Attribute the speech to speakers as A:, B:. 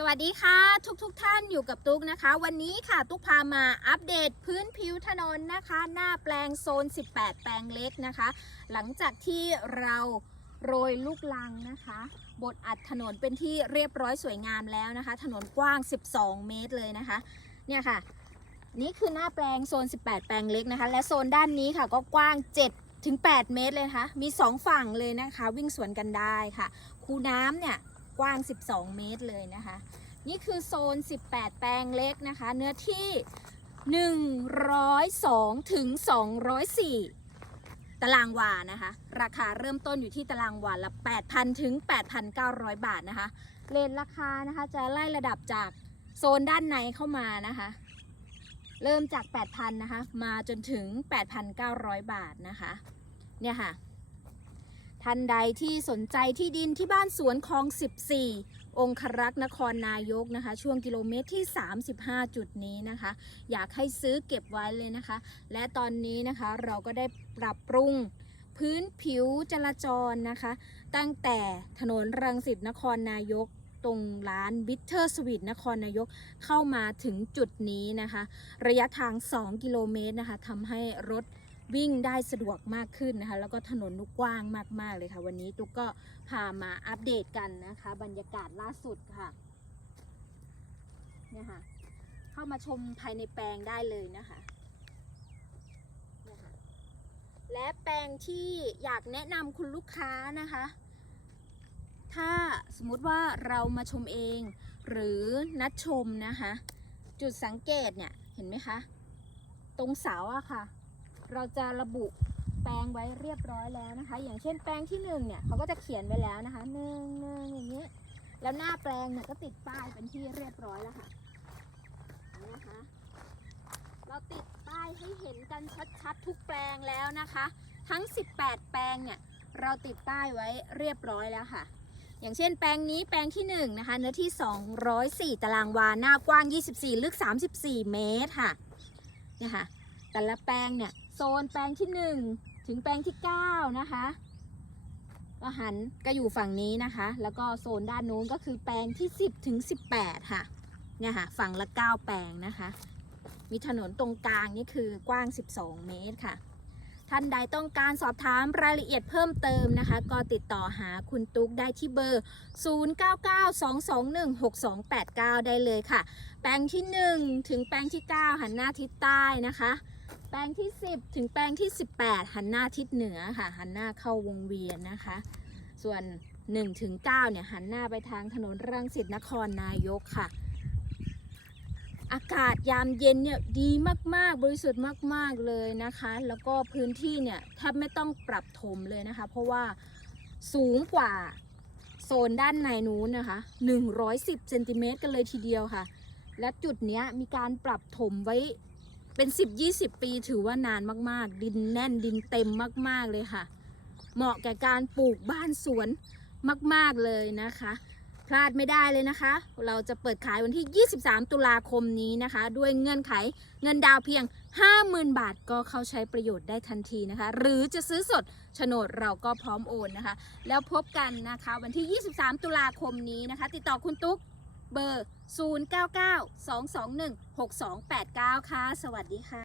A: สวัสดีค่ะ ทุกๆทท่านอยู่กับตุ๊กนะคะ วันนี้ค่ะตุ๊กพามาอัปเดตพื้นผิวถนนนะคะ หน้าแปลงโซน 18 แปลงเล็กนะคะ หลังจากที่เราโรยลูกลังนะคะบดอัดถนนเป็นที่เรียบร้อยสวยงามแล้วนะคะ ถนนกว้าง 12 เมตรเลยนะคะ เนี่ยค่ะ นี่คือหน้าแปลงโซน 18 แปลงเล็กนะคะ และโซนด้านนี้ค่ะก็กว้าง 7 ถึง 8 เมตรเลยนะคะ มี 2 ฝั่งเลยนะคะ วิ่งสวนกันได้ค่ะ คูน้ำเนี่ย กว้าง 12 เมตรเลยนะคะ นี่คือโซน 18 แปลงเล็กนะคะ เนื้อที่ 102ถึง204 ตารางวานะคะ ราคาเริ่มต้นอยู่ที่ตารางวาละ 8,000 ถึง 8,900 บาทนะคะเรนราคานะคะจะไล่ระดับจากโซนด้านในเข้ามานะคะ เริ่มจาก 8,000 นะคะ มาจนถึง 8,900 บาทนะคะ เนี่ยค่ะ ท่านใดที่สนใจที่ดินที่บ้านสวนคลอง 14 องครักษ์นครนายกนะคะ ช่วงกิโลเมตรที่ 35 จุดนี้นะคะ อยากให้ซื้อเก็บไว้เลยนะคะ และตอนนี้นะคะเราก็ได้ปรับปรุงพื้นผิวจราจรนะคะ ตั้งแต่ถนนรังสิตนครนายกตรงร้านบิทเทอร์สวีทนครนายกเข้ามาถึงจุดนี้นะคะ ระยะทาง 2 กิโลเมตรนะคะทำให้รถ วิ่งได้สะดวกมากขึ้นนะคะ แล้วก็ถนนนุกกว้างมาก ๆ เลยค่ะ วันนี้ตุ๊กก็พามาอัปเดตกันนะคะ บรรยากาศล่าสุดค่ะเนี่ยค่ะ เข้ามาชมภายในแปลงได้เลยนะคะเนี่ยค่ะและแปลงที่อยากแนะนำคุณลูกค้านะคะ ถ้าสมมุติว่าเรามาชมเอง หรือนัดชมนะคะ จุดสังเกตเนี่ยเห็นไหมคะ ตรงเสาอะค่ะ เราจะระบุแปลงไว้เรียบร้อยแล้วนะคะ อย่างเช่นแปลงที่หนึ่งเนี่ยเขาก็จะเขียนไว้แล้วนะคะหนึ่งหนึ่งอย่างนี้ แล้วหน้าแปลงเนี่ยก็ติดป้ายเป็นที่เรียบร้อยแล้วค่ะนะคะ เราติดป้ายให้เห็นกันชัดๆทุกแปลงแล้วนะคะ ทั้ง 18 แปลงเนี่ยเราติดป้ายไว้เรียบร้อยแล้วค่ะ อย่างเช่นแปลงนี้แปลงที่1นะคะเนื้อที่ 204 ตารางวา หน้ากว้าง 24 ลึก 34 เมตรค่ะเนี่ยค่ะ แต่ละแปลงเนี่ย โซนแปลงที่ 1 ถึงแปลงที่ 9 นะคะ ก็หันก็อยู่ฝั่งนี้นะคะ แล้วก็โซนด้านนู้นก็คือแปลงที่ 10 ถึง 18 ค่ะ เนี่ยค่ะ ฝั่งละ 9 แปลงนะคะ มีถนนตรงกลางนี่คือกว้าง 12 เมตรค่ะ ท่านใดต้องการสอบถามรายละเอียดเพิ่มเติมนะคะ ก็ติดต่อหาคุณตุ๊กได้ที่เบอร์ 0992216289 ได้เลยค่ะ แปลงที่ 1 ถึงแปลงที่ 9 หันหน้าทิศใต้นะคะ แปลงที่ 10 ถึงแปลงที่ 18 หันหน้าทิศเหนือค่ะ หันหน้าเข้าวงเวียนนะคะ ส่วน1ถึง9เนี่ยหันหน้าไปทางถนนรังสิตนครนายกค่ะ อากาศยามเย็นเนี่ยดีมากๆ บริสุทธิ์มากๆเลยนะคะ แล้วก็พื้นที่เนี่ยแทบไม่ต้องปรับถมเลยนะคะ เพราะว่าสูงกว่าโซนด้านในนู้นนะคะ 110เซนติเมตรกันเลยทีเดียวค่ะ และจุดนี้มีการปรับถมไว้ เป็น10-20ปีถือว่านานมากๆ ดินแน่นดินเต็มมากๆเลยค่ะ เหมาะแก่การปลูกบ้านสวนมากๆเลยนะคะ พลาดไม่ได้เลยนะคะ เราจะเปิดขายวันที่ 23 ตุลาคมนี้นะคะ ด้วยเงื่อนไขเงินดาวเพียง 50,000 บาทก็เข้าใช้ประโยชน์ได้ทันทีนะคะ หรือจะซื้อสดโฉนดเราก็พร้อมโอนนะคะ แล้วพบกันนะคะ วันที่ 23 ตุลาคมนี้นะคะ ติดต่อคุณตุ๊ก เบอร์ 0992216289 ค่ะ สวัสดีค่ะ